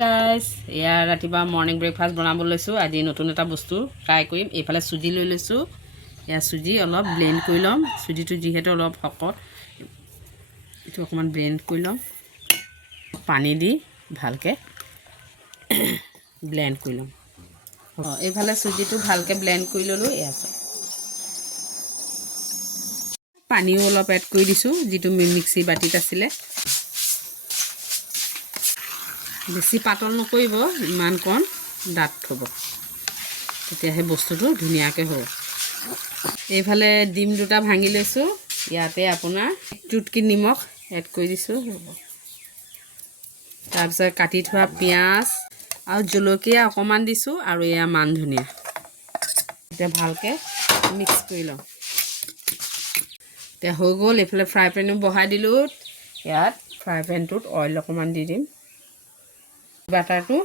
Guys এয়া ৰাতিপুৱা morning breakfast বনাব লৈছোঁ। আজি নতুন এটা বস্তু ট্ৰাই কৰিম। এইফালে চুজি লৈ লৈছোঁ। এয়া চুজি অলপ ব্লেণ্ড কৰি ল'ম। চুজিটো যিহেতু অলপ শকত, এইটো অকণমান ব্লেণ্ড কৰি ল'ম। পানী দি ভালকৈ ব্লেণ্ড কৰি ল'ম। এইফালে চুজিটো ভালকৈ ব্লেণ্ড কৰি ল'লোঁ। এয়া পানীও অলপ এড কৰি দিছোঁ, যিটো মিক্সি বাতিত আছিলে। বেছি পাতল নকৰিব, ইমান কণ ডাঠ থ'ব, তেতিয়াহে বস্তুটো ধুনীয়াকৈ হ'ব। এইফালে ডিম দুটা ভাঙি লৈছোঁ। ইয়াতে আপোনাৰ টুটকি নিমখ এড কৰি দিছোঁ। তাৰপিছত কাটি থোৱা পিঁয়াজ আৰু জলকীয়া অকণমান দিছোঁ, আৰু এয়া মান ধনিয়া। এতিয়া ভালকৈ মিক্স কৰি লওঁ। এতিয়া হৈ গ'ল। এইফালে ফ্ৰাই পেনো বহাই দিলোঁ। ইয়াত ফ্ৰাই পেনটোত অইল অকণমান দি দিম। বাটাৰটো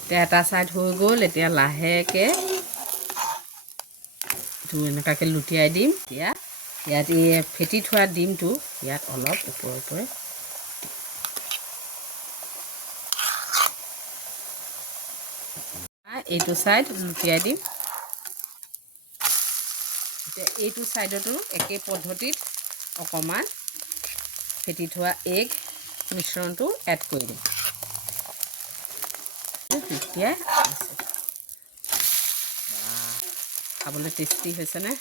এতিয়া এটা ছাইড হৈ গ'ল। এতিয়া লাহেকৈ এইটো এনেকুৱাকৈ লুটিয়াই দিম। এতিয়া ইয়াত এই ফেটি থোৱা ডিমটো ইয়াত অলপ ওপৰে ওপৰে এইটো ছাইড লুটিয়াই দিম। এতিয়া এইটো ছাইডতো একেই পদ্ধতিত অকণমান ফেটি থোৱা এগ মিশ্ৰণটো এড কৰি দিম। তেতিয়া খাবলৈ টেষ্টি হৈছেনে?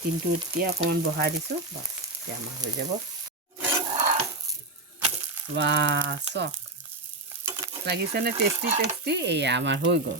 ডিমটো এতিয়া অকণমান বঢ়াই দিছোঁ। বাছ এতিয়া আমাৰ হৈ যাব। বা চক লাগিছেনে? Tasty tasty. এয়া আমাৰ হৈ গ'ল।